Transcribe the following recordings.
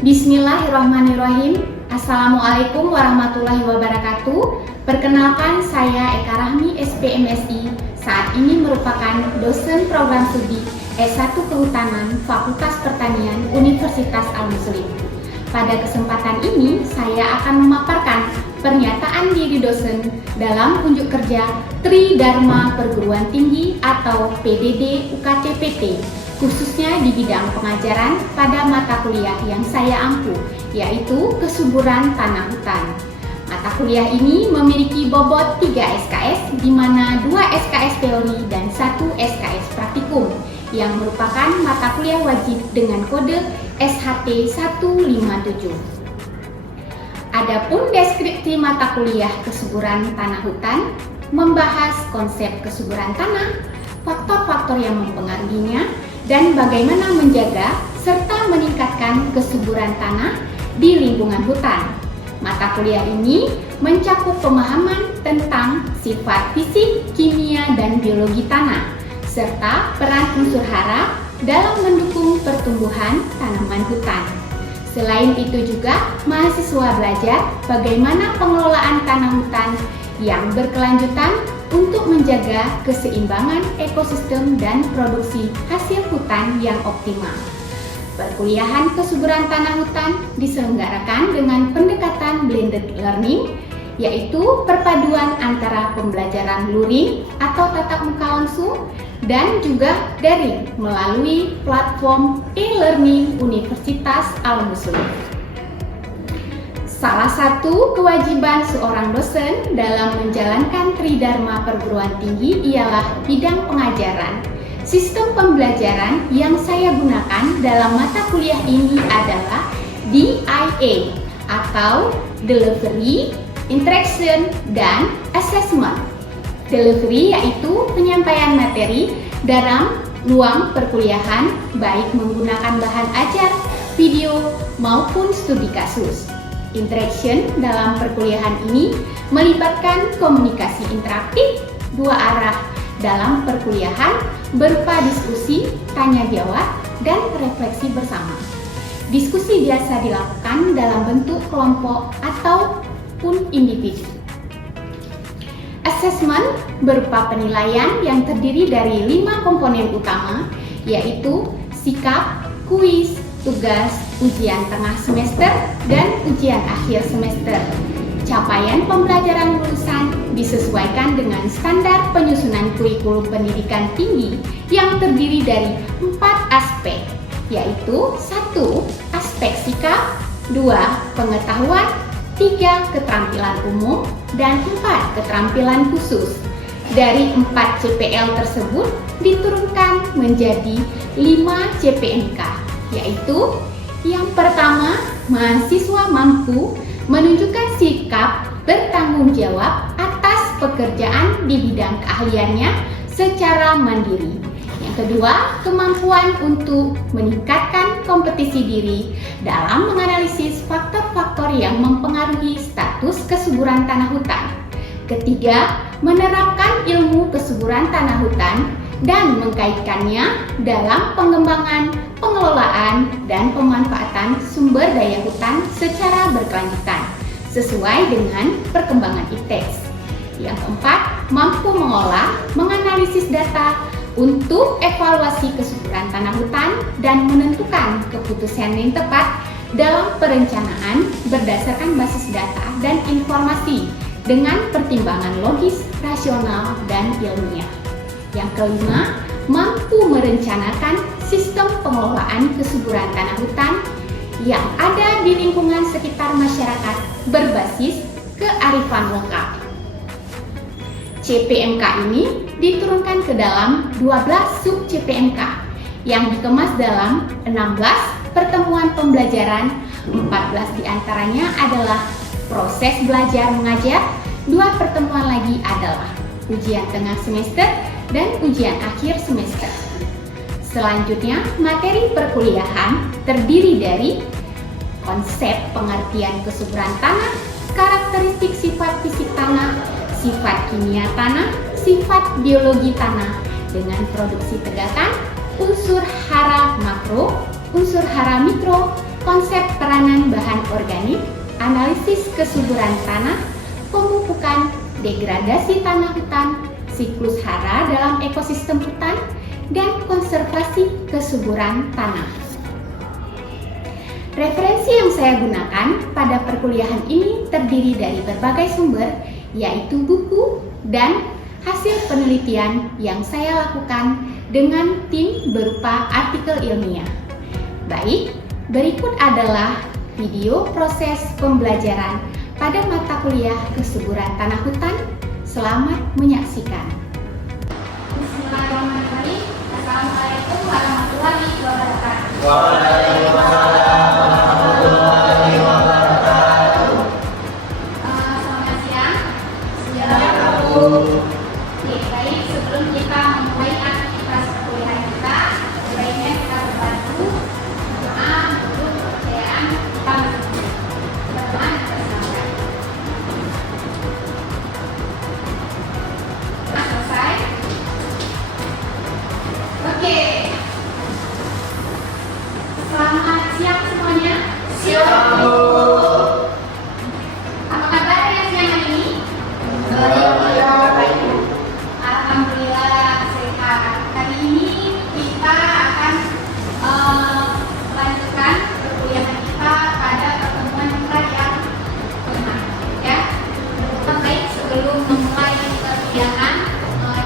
Bismillahirrahmanirrahim. Assalamualaikum warahmatullahi wabarakatuh. Perkenalkan, saya Eka Rahmi, SPMSI. Saat ini merupakan dosen program studi S1 Kehutanan Fakultas Pertanian Universitas Al-Muslim. Pada kesempatan ini, saya akan memaparkan pernyataan diri dosen dalam unjuk kerja Tridharma Perguruan Tinggi atau PDD UKT-PT, khususnya di bidang pengajaran pada mata kuliah yang saya ampu, yaitu kesuburan tanah hutan. Mata kuliah ini memiliki bobot 3 SKS, di mana 2 SKS teori dan 1 SKS praktikum, yang merupakan mata kuliah wajib dengan kode SHT 157. Adapun deskripsi mata kuliah kesuburan tanah hutan membahas konsep kesuburan tanah, faktor-faktor yang mempengaruhinya, dan bagaimana menjaga serta meningkatkan kesuburan tanah di lingkungan hutan. Mata kuliah ini mencakup pemahaman tentang sifat fisik, kimia, dan biologi tanah, serta peran unsur hara dalam mendukung pertumbuhan tanaman hutan. Selain itu juga, mahasiswa belajar bagaimana pengelolaan tanah hutan yang berkelanjutan untuk menjaga keseimbangan ekosistem dan produksi hasil hutan yang optimal. Perkuliahan kesuburan tanah hutan diselenggarakan dengan pendekatan blended learning, yaitu perpaduan antara pembelajaran luring atau tatap muka langsung dan juga daring melalui platform e-learning Universitas Al-Muslim. Salah satu kewajiban seorang dosen dalam menjalankan Tridharma Perguruan Tinggi ialah bidang pengajaran. Sistem pembelajaran yang saya gunakan dalam mata kuliah ini adalah DIA atau Delivery, Interaction, dan Assessment. Delivery yaitu penyampaian materi dalam ruang perkuliahan, baik menggunakan bahan ajar, video, maupun studi kasus. Interaction dalam perkuliahan ini melibatkan komunikasi interaktif dua arah dalam perkuliahan berupa diskusi, tanya jawab, dan refleksi bersama. Diskusi biasa dilakukan dalam bentuk kelompok ataupun individu. Assessment berupa penilaian yang terdiri dari 5 komponen utama, yaitu sikap, kuis, tugas, ujian tengah semester, dan ujian akhir semester. Capaian pembelajaran lulusan disesuaikan dengan standar penyusunan kurikulum pendidikan tinggi yang terdiri dari 4 aspek, yaitu 1. Aspek sikap, 2. Pengetahuan, 3. Keterampilan umum, dan 4. Keterampilan khusus. Dari 4 CPL tersebut diturunkan menjadi 5 CPMK, yaitu yang pertama, mahasiswa mampu menunjukkan sikap bertanggung jawab atas pekerjaan di bidang keahliannya secara mandiri. Yang kedua, kemampuan untuk meningkatkan kompetisi diri dalam menganalisis faktor-faktor yang mempengaruhi status kesuburan tanah hutan. Ketiga, menerapkan ilmu kesuburan tanah hutan dan mengkaitkannya dalam pengembangan, pengelolaan, dan pemanfaatan sumber daya hutan secara berkelanjutan sesuai dengan perkembangan ITEX. Yang keempat, mampu mengolah, menganalisis data untuk evaluasi kesuburan tanah hutan dan menentukan keputusan yang tepat dalam perencanaan berdasarkan basis data dan informasi dengan pertimbangan logis, rasional, dan ilmiah. Yang kelima, mampu merencanakan sistem pengelolaan kesuburan tanah hutan yang ada di lingkungan sekitar masyarakat berbasis kearifan lokal. CPMK ini diturunkan ke dalam 12 sub CPMK yang dikemas dalam 16 pertemuan pembelajaran, 14 diantaranya adalah proses belajar mengajar, 2 pertemuan lagi adalah ujian tengah semester dan ujian akhir semester. Selanjutnya, materi perkuliahan terdiri dari konsep pengertian kesuburan tanah, karakteristik sifat fisik tanah, sifat kimia tanah, sifat biologi tanah dengan produksi tegakan, unsur hara makro, unsur hara mikro, konsep peranan bahan organik, analisis kesuburan tanah, pemupukan, degradasi tanah hutan, siklus hara dalam ekosistem hutan, dan konservasi kesuburan tanah. Referensi yang saya gunakan pada perkuliahan ini terdiri dari berbagai sumber, yaitu buku dan hasil penelitian yang saya lakukan dengan tim berupa artikel ilmiah. Baik, berikut adalah video proses pembelajaran pada mata kuliah kesuburan tanah hutan. Selamat menyaksikan. Bismillahirrahmanirrahim. Assalamualaikum warahmatullahi wabarakatuh. Waalaikumsalam warahmatullahi wabarakatuh. Selamat siang. Oke, baik. Sebelum kita memulai aktivitas perkuliahan kita, sebaiknya kita berbantu berdoa untuk kepercayaan kita masing-masing. Berdoa dan bersama. Selesai. Oke. Selamat siang semuanya. Siang, Bu. Apa kabar ya siang hari ini? Baik. Alhamdulillah sehat. Hari ini kita akan melanjutkan perkuliahan kita pada pertemuan kita yang kelima. Ya. Baik, sebelum memulai perkuliahan,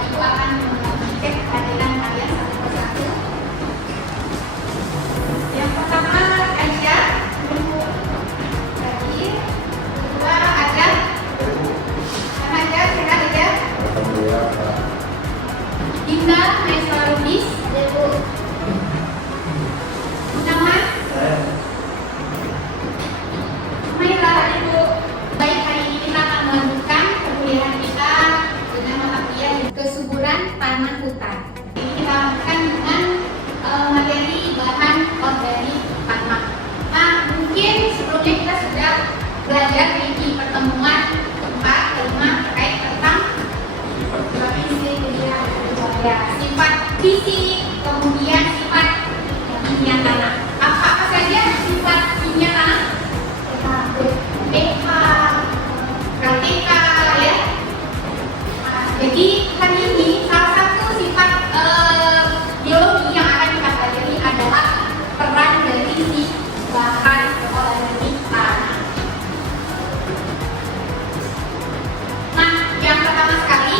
Ibu akan mengecek kehadiran kalian satu persatu. Yang pertama Aisyah, hadir. Kedua ada sehat ya. Alhamdulillah, Pak. Dinda Maestra Lubis, Ibu. Muhammad, Maira, Ibu. Baik, hari ini kita akan melanjutkan perkuliahan kita dengan mata kuliah kesuburan tanah hutan. Ini kita lakukan dengan materi bahan organik tanah. Nah, mungkin sebelumnya kita sudah belajar di pertemuan keempat, kelima terkait tentang sifat fisik, kemudian sifat kimia tanah. Apa saja sifat kimia tanah? pH, KTK ya. Jadi hari ini salah satu sifat biologi yang akan kita pelajari adalah peran dari si bahan organik tanah. Nah, yang pertama sekali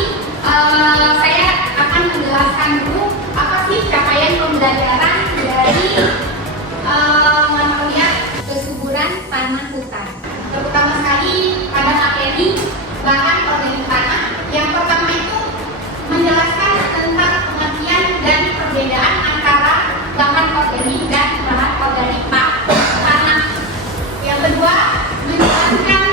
saya akan menjelaskan dulu apa sih capaian pembelajaran dari mata kuliah kesuburan tanah hutan. Terutama sekali pada materi bahan organik tanah. Yang pertama itu menjelaskan tentang pengertian dan perbedaan antara bahan organik dan bahan organik tanah. Yang kedua, menjelaskan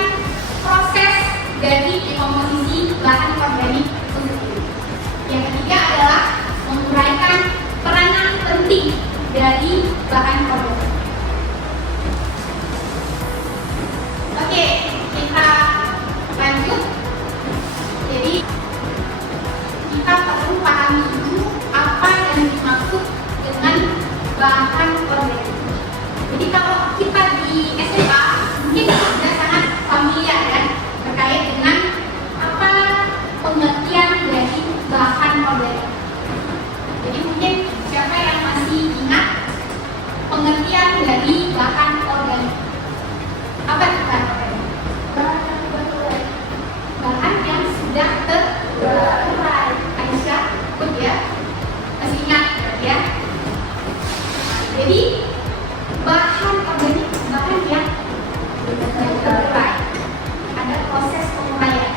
proses dari dekomposisi bahan organik tersebut. Yang ketiga adalah menguraikan peranan penting dari bahan organik. Oke, kita lanjut. Jadi kita perlu pahami dulu apa yang dimaksud dengan bahan organik. Jadi kalau kita di SMA mungkin sudah sangat familiar kan terkait dengan apa pengertian dari bahan organik. Jadi mungkin siapa yang masih ingat pengertian dari bahan organik? Apa itu bahan organik? Bahan yang sudah terurai. Aisyah, ikut ya? Masih ingat ya? Jadi bahan organik, bahan yang terurai. Ada proses penguraian.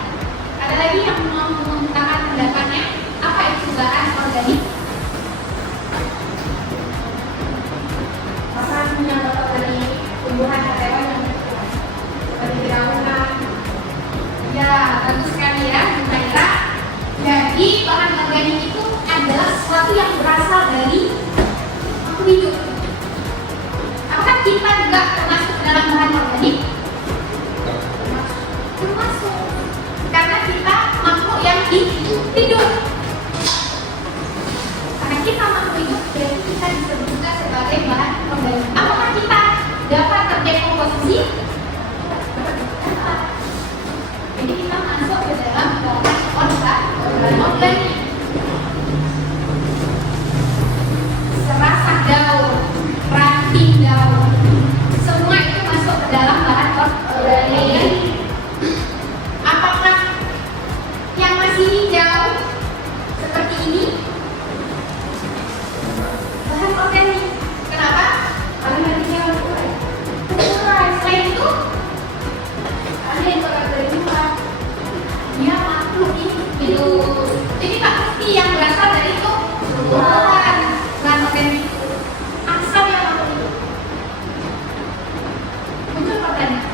Ada lagi yang mau mengungkapkan pendapatnya, apa itu bahan organik? Bahan yang berasal dari tumbuhan dan hewan yang berkualitas, seperti dedaunan. Ya, bagus sekali ya, Bu Maira. Jadi bahan organik itu adalah sesuatu yang berasal dari makhluk hidup. Apakah kita juga termasuk dalam bahan organik? Termasuk. Karena kita makhluk yang hidup. Karena kita makhluk hidup, berarti kita disebut juga sebagai bahan organik. Apakah kita bahan organik. Serasa daun, ranting daun, semua itu masuk ke dalam bahan organik. Apakah yang masih hijau seperti ini bahan organik? Kenapa? Karena nantinya terurai. Selain itu, ada yang berkelanjutan. Dia makhluk ini hidup. Jadi tak mesti yang berasal dari itu bukan bahan organik itu. Asal yang makhluk itu. Muncul pertanyaan.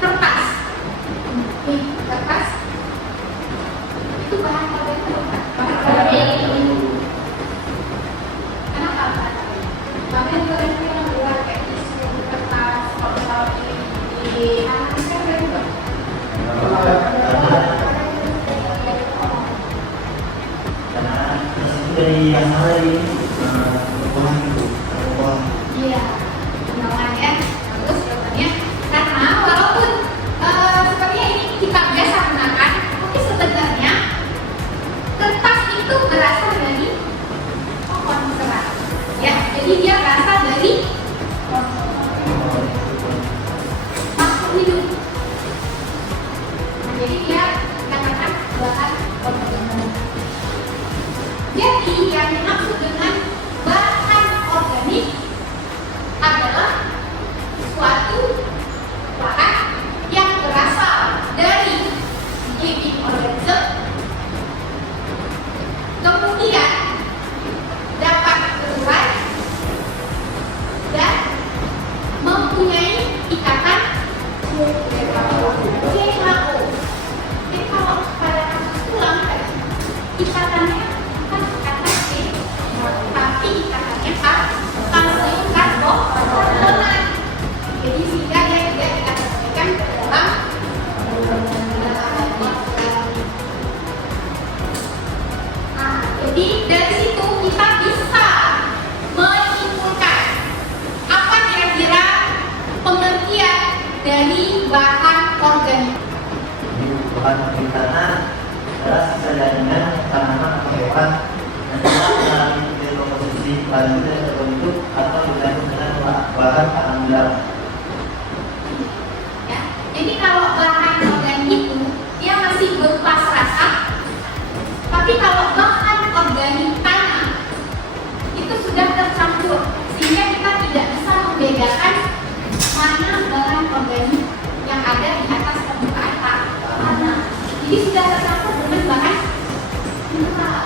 Kertas. Kertas itu bahan organik atau bukan? Bahan organik. Kenapa bahan organik? Bahan organik yang buat kayak tisu, kertas, kalau di anak kan juga. Karena dari yang hari Iya, penolongan ya. Bagus jawabannya. Karena walaupun sepertinya ini kita biasa gunakan, tapi sebenarnya kertas itu berasal dari pohon serat. Ya, jadi dia berasal dari makhluk hidup. Nah, jadi dia dikatakan bahan organik. Jadi yang dimaksud dengan bahan organik adalah suatu bahan yang berasal dari living organism, kemudian dapat terurai dan mempunyai ikatan WHO. Jadi kalau pada kasus tulang tadi, ikatannya bukan ikatan C, tapi ikatannya A, kalsium karbonat. Jadi sehingga dia tidak dikategorikan ke dalam jadi dari situ kita bisa menyimpulkan apa kira-kira pengertian dari bahan organik. bahan organik karena adalah sisa jaringan tanaman atau hewan dan telah mengalami dekomposisi bahan itu terbentuk atau dicampur dengan bahan tanam liar. Ya, jadi kalau bahan organik itu dia masih berupa serasa, tapi kalau bahan organik tanah itu sudah tercampur sehingga kita tidak bisa membedakan mana bahan organik yang ada di atas permukaan tanah. Jadi sudah tercampur dengan bahan mineral.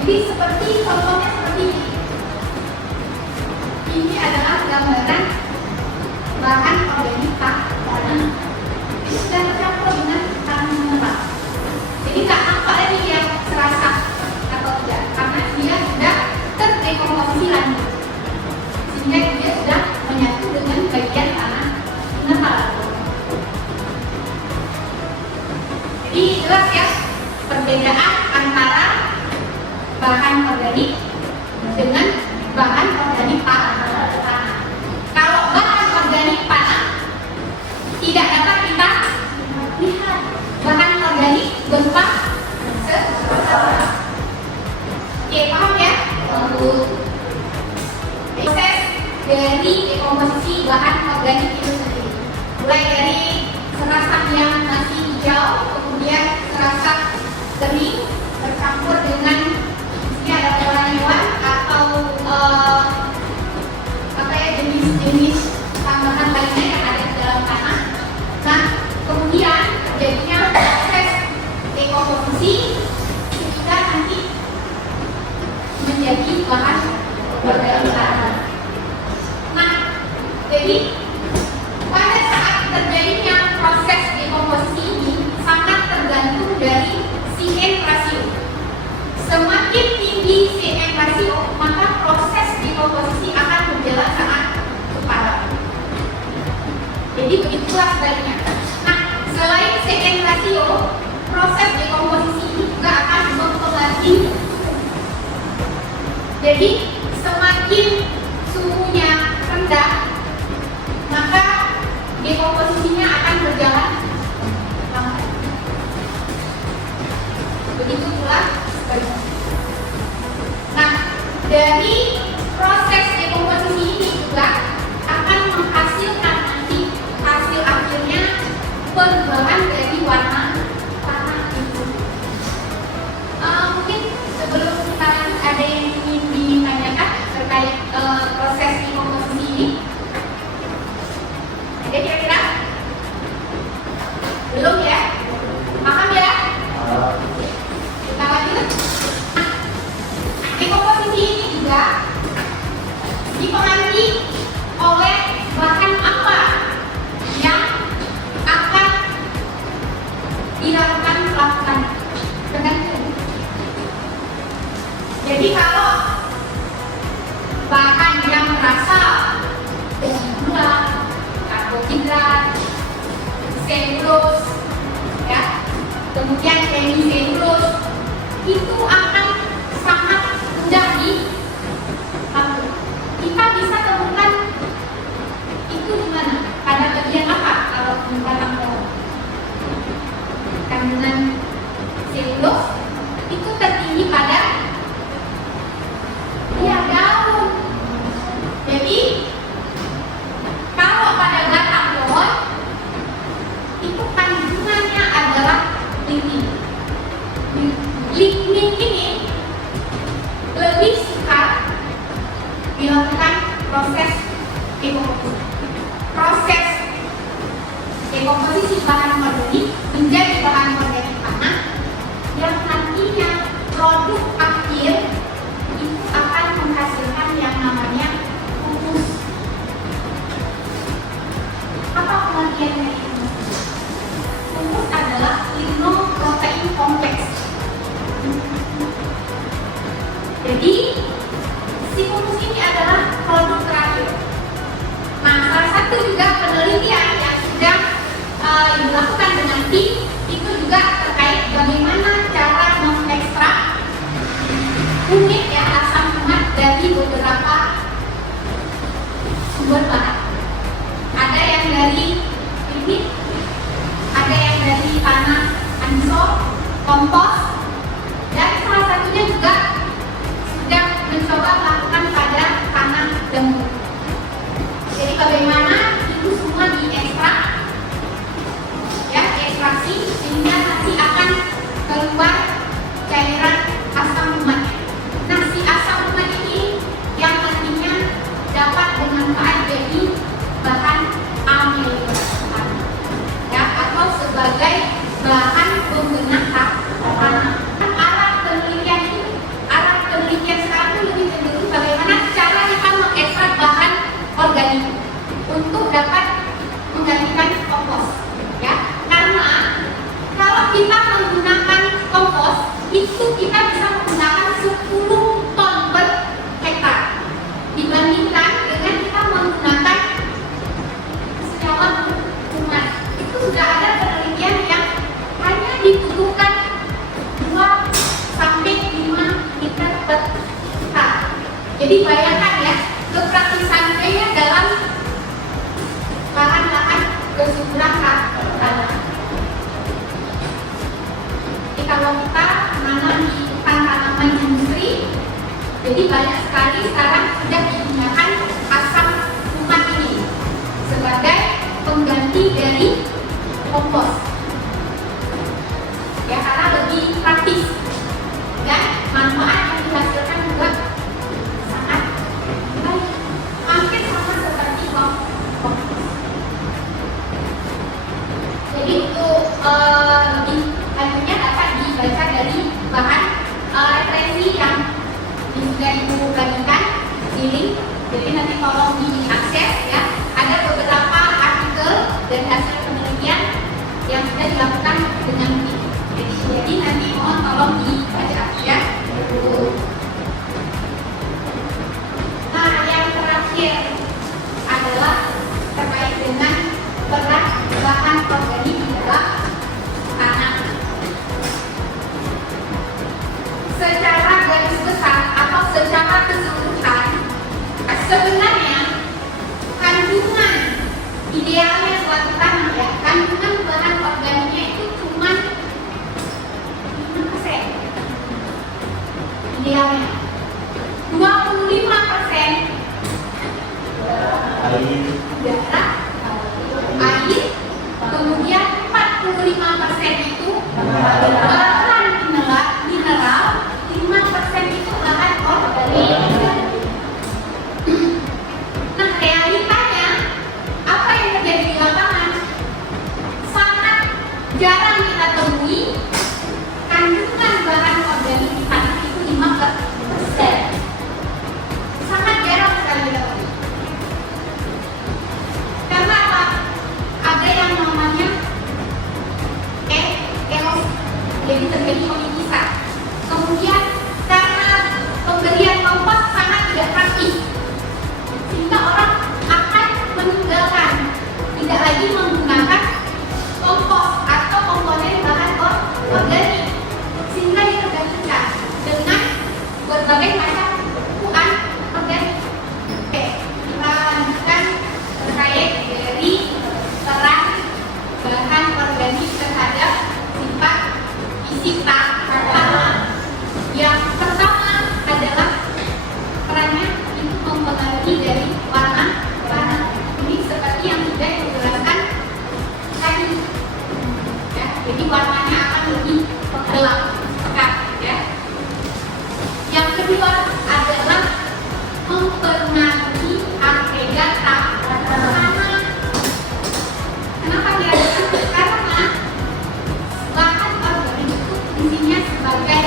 Jadi seperti contohnya seperti ini. Ini adalah gambaran bahan organik tanah. Ini sudah tercampur dengan tanah mineral. Jadi nggak nampak lagi dia serasa atau tidak, karena dia sudah terdekomposisi lanjut, sehingga dia sudah menyatu dengan bagian tanah mineral. Jadi jelas ya perbedaan antara bahan organik dengan bahan organik tanah. Kalau bahan organik tanah tidak dapat kita lihat, bahan organik berupa serasa. Oke, paham ya? Proses dari dekomposisi bahan organik itu sendiri, mulai dari serasa yang masih hijau, kemudian serasa kering bercampur dengan isinya ada kotoran hewan atau jenis-jenis tambahan lainnya yang ada di dalam tanah. Nah, kemudian terjadinya proses dekomposisi sehingga nanti menjadi bahan organik tanah. Nah, jadi pada saat terjadinya proses dekomposisi ini sangat tergantung dari CN rasio. Semakin tinggi CN rasio, maka proses dekomposisi akan berjalan sangat cepat. Jadi begitulah sebaliknya. Nah, selain CN rasio, proses dekomposisi ini juga akan mempengaruhi suhu. Jadi semakin suhunya rendah, maka dekomposisinya akan berjalan lambat. adalah sperma. Nah, dari proses dekomposisi ini juga akan menghasilkan nanti hasil akhirnya perubahan dari warna tanah itu. Mungkin sebelum kita lanjut ada yang ingin ditanyakan terkait proses dekomposisi ini? Ada kira-kira? Belum ya? Paham ya? Kita lanjut. Dekomposisi ini juga dipengaruhi oleh bahan apa yang akan dilakukan pelakukan tergantung. Jadi kalau bahan yang berasal dari gula, karbohidrat, selulose, ya, kemudian hemiselulose, itu akan sangat mudah diambil. Kita bisa temukan itu di mana? Pada bagian apa kalau bukan ambil? Kandungan selulose itu tertinggi pada daun. Jadi kalau pada batang pohon itu kandungannya adalah lignin. Lignin ini lebih suka dilakukan proses dekomposisi. Proses dekomposisi bahan organik menjadi bahan organik tanah yang nantinya produk akhir itu akan menghasilkan yang namanya humus. Apa pengertian dari humus? Humus adalah lignoprotein kompleks. Jadi si humus ini adalah produk terakhir. Nah, salah satu juga penelitian yang sudah dilakukan dengan tim itu juga terkait bagaimana cara mengekstrak unik ya asam umat dari beberapa sumber bahan. Ada yang dari bibit, ada yang dari tanah anisol, kompos, dan salah satunya juga sudah mencoba melakukan pada tanah demut. Jadi bagaimana itu semua diekstrak, ya, ekstraksi sehingga nanti akan keluar cairan asam umatnya. Nah, si asam umat ini yang nantinya dapat bermanfaat jadi bahan amilase, ya, atau sebagai bahan pembenah tanah. Arah penelitian sekarang itu lebih cenderung bagaimana cara kita mengekstrak bahan organik untuk dapat menggantikan kompos, ya. Karena kalau kita menggunakan kompos itu kita bisa menggunakan 10 ton per hektar dibandingkan dengan kita menggunakan senyawa kuman. Itu sudah ada penelitian yang hanya dibutuhkan 2 sampai 5 liter per hektar. Jadi bayangkan ya kepraktisannya dalam bahan-bahan kesuburan tanah. Jadi kalau kita menanam di hutan tanaman industri, jadi banyak sekali sekarang sudah digunakan asam umat ini sebagai pengganti dari kompos. Ya, karena lebih praktis dan manfaat yang dihasilkan juga sangat baik. Hampir sama seperti kompos. Jadi untuk lebih lanjutnya dapat dibaca dari bahan referensi yang sudah ibu bagikan di link. Jadi nanti tolong diakses ya. Ada beberapa artikel dan hasil penelitian yang sudah dilakukan dengan tim. Jadi nanti mohon tolong dibaca ya. Nah, yang terakhir adalah terkait dengan peran bahan organik di dalam tanah. Secara garis besar atau secara keseluruhan, sebenarnya kandungan idealnya suatu tanah ya, kandungan bahan organiknya itu cuma 5%. idealnya 25% darah, air, kemudian 45% itu bahan mineral, 5% itu bahan organik. Nah, realitanya apa yang terjadi di lapangan? Sangat jarang kita temui kandungan bahan organik di tanah itu 5%. Sangat jarang sekali kita temui. Karena apa? Ada yang namanya eros, jadi terjadi pengisian. Kemudian karena pemberian kompos sangat tidak praktis, sehingga orang akan meninggalkan, tidak lagi menggunakan kompos atau komponen bahan organik, sehingga digantikan dengan berbagai macam pupuk organik. Oke, kita lanjutkan terkait dari peran bahan organik terhadap sifat fisik tanah. Yang pertama adalah perannya itu mempengaruhi dari warna tanah. Ini seperti yang sudah dijelaskan tadi, ya, jadi warnanya akan lebih gelap, pekat, ya. Yang kedua adalah mempengaruhi agregat tanah. Kenapa dirasakan? Karena bahan organik itu intinya sebagai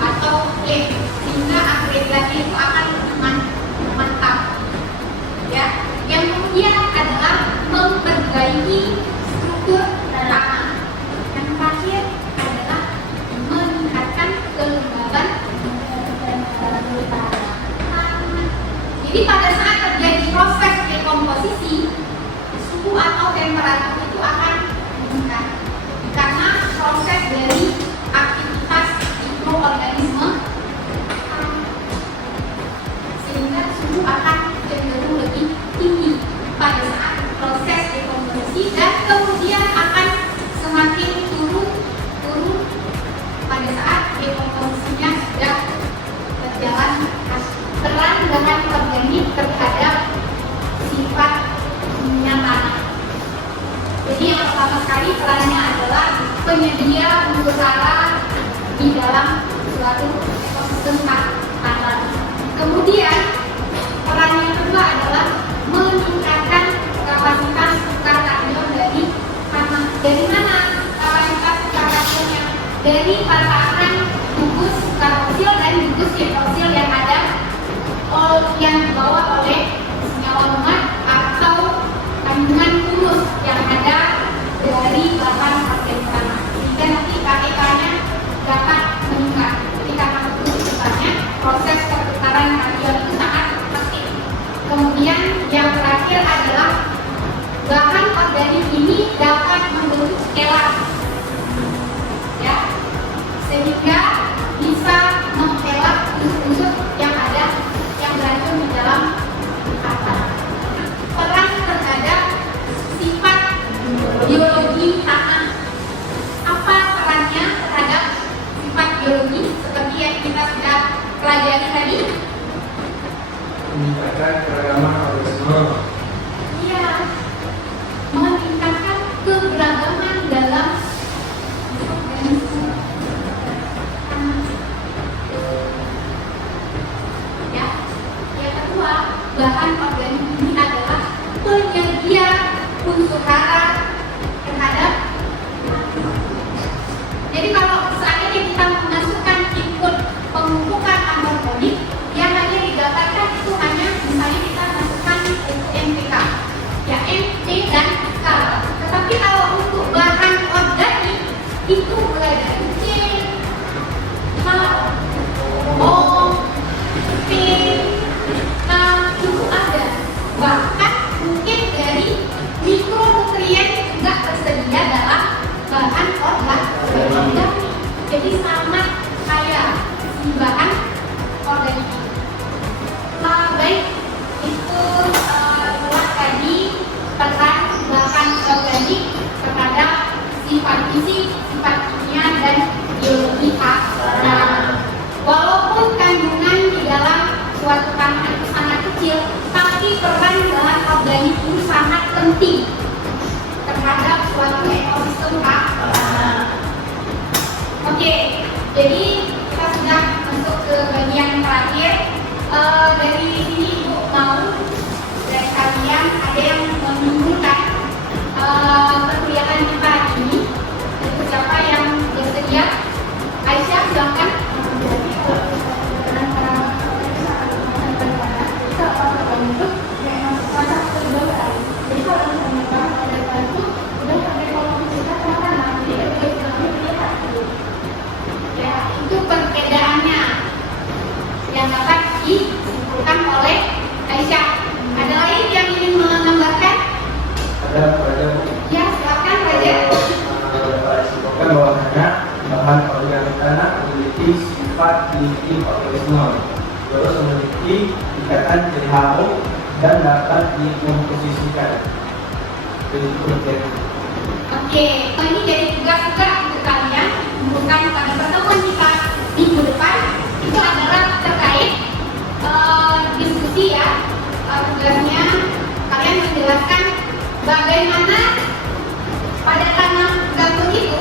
atau sehingga agregatnya itu akan lebih mantap, ya. Yang kemudian adalah memperbaiki struktur tanah. Yang terakhir adalah meningkatkan kelembaban tanah. Jadi pada saat terjadi proses dekomposisi, suhu atau temperatur itu akan meningkat karena proses dari aktivitas mikroorganisme, sehingga suhu akan cenderung lebih tinggi pada saat proses dekomposisi dan kemudian akan semakin turun pada saat dekomposisinya sudah berjalan. Peran bahan organik terhadap sifat kimia tanah. Jadi yang pertama sekali perannya adalah penyedia unsur hara di dalam suatu ekosistem tanah. Kemudian peran yang kedua adalah meningkatkan kapasitas tukar karbon dari tanah. Dari mana kapasitas tukar karbonnya? Dari paparan gugus karbonil dan gugus hidroksil yang ada yang dibawa oleh senyawa lemak atau kandungan humus yang ada dari bahan organik tanah, sehingga nanti KEK-nya dapat meningkat. Jadi karena itu sifatnya proses pertukaran karbon itu sangat aktif. Kemudian yang terakhir adalah bahan organik ini dapat membentuk kelat, ya, sehingga bisa mengkelak unsur-unsur yang ada yang beracun di dalam tanah. Peran terhadap sifat biologi tanah. Apa perannya terhadap sifat biologi seperti yang kita sudah pelajari tadi? Meningkatkan keragaman organisme. Iya, meningkatkan keberagaman dalam organisme. Ya, yang kedua, bahan organik ini adalah penyedia unsur hara terhadap. Jadi kalau seandainya kita memasukkan input pemupukan anorganik, yang hanya didapatkan itu hanya misalnya kita masukkan Dari sini Ibu mau dari kalian ada yang menunjukkan perkuliahan kita hari ini. Untuk siapa yang bersedia? Aisyah, silakan. Ya, itu perbedaannya yang dapat disimpulkan oleh Aisyah. Ada lain yang ingin menambahkan? Ada pada Ya, silakan Raja. dapat disebutkan bahwasanya bahan organik tanah memiliki sifat tinggi organisme, terus memiliki ikatan WHO dan dapat dikomposisikan. Jadi itu penting. Oke, ini jadi tugas juga untuk kalian. Bukan pada pertemuan kita minggu depan itu adalah terkait diskusi ya. Tugasnya kalian menjelaskan bagaimana pada tanah gambut itu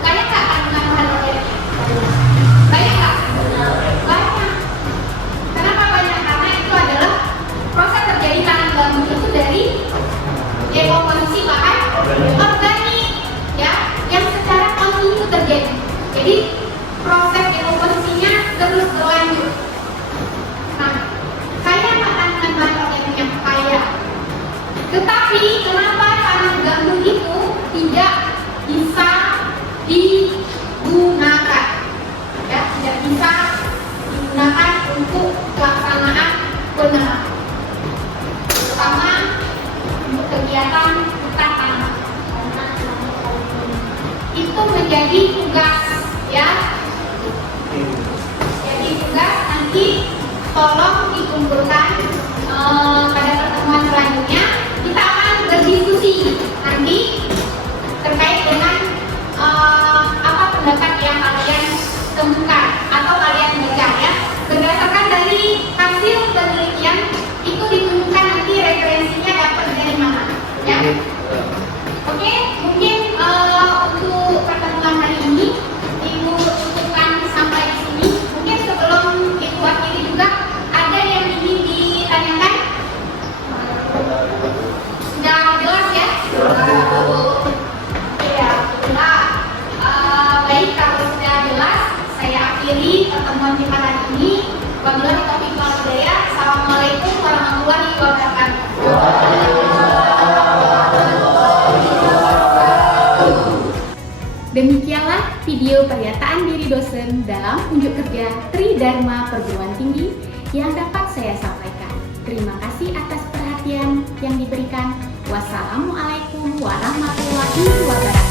banyak nggak kandungan bahan organik? Banyak nggak? Banyak. Kenapa banyak? Karena itu adalah proses terjadi tanah gambut itu dari dekomposisi bahan organik ya, yang secara kontinu terjadi. Jadi proses dekomposisinya terus berlanjut. Nah, kaya nggak kandungan bahan organik yang kaya? Tetapi kenapa tanah gambut itu tidak bisa digunakan? Ya, tidak bisa digunakan untuk pelaksanaan penanaman, terutama untuk kegiatan hutan tanam. Itu menjadi tugas ya. Jadi tugas nanti tolong dikumpulkan pada pertemuan selanjutnya. Kita akan berdiskusi nanti terkait dengan apa pendapat yang kalian temukan atau kalian baca ya. Berdasarkan dari hasil penelitian itu ditunjukkan nanti referensinya dapat dari mana ya. Oke, mungkin untuk pertemuan hari ini Ibu cukupkan sampai di sini. Mungkin sebelum Ibu akhiri juga ada yang ingin ditanyakan? Sudah jelas ya? Ya, sudah. Baik, kalau sudah jelas, saya akhiri pertemuan kita hari ini. Wabillahi taufiq wal hidayah. Assalamualaikum warahmatullahi wabarakatuh. Demikianlah video pernyataan diri dosen dalam unjuk kerja Tridharma Perguruan Tinggi yang dapat saya sampaikan. Terima kasih atas perhatian yang diberikan. Wassalamualaikum warahmatullahi wabarakatuh.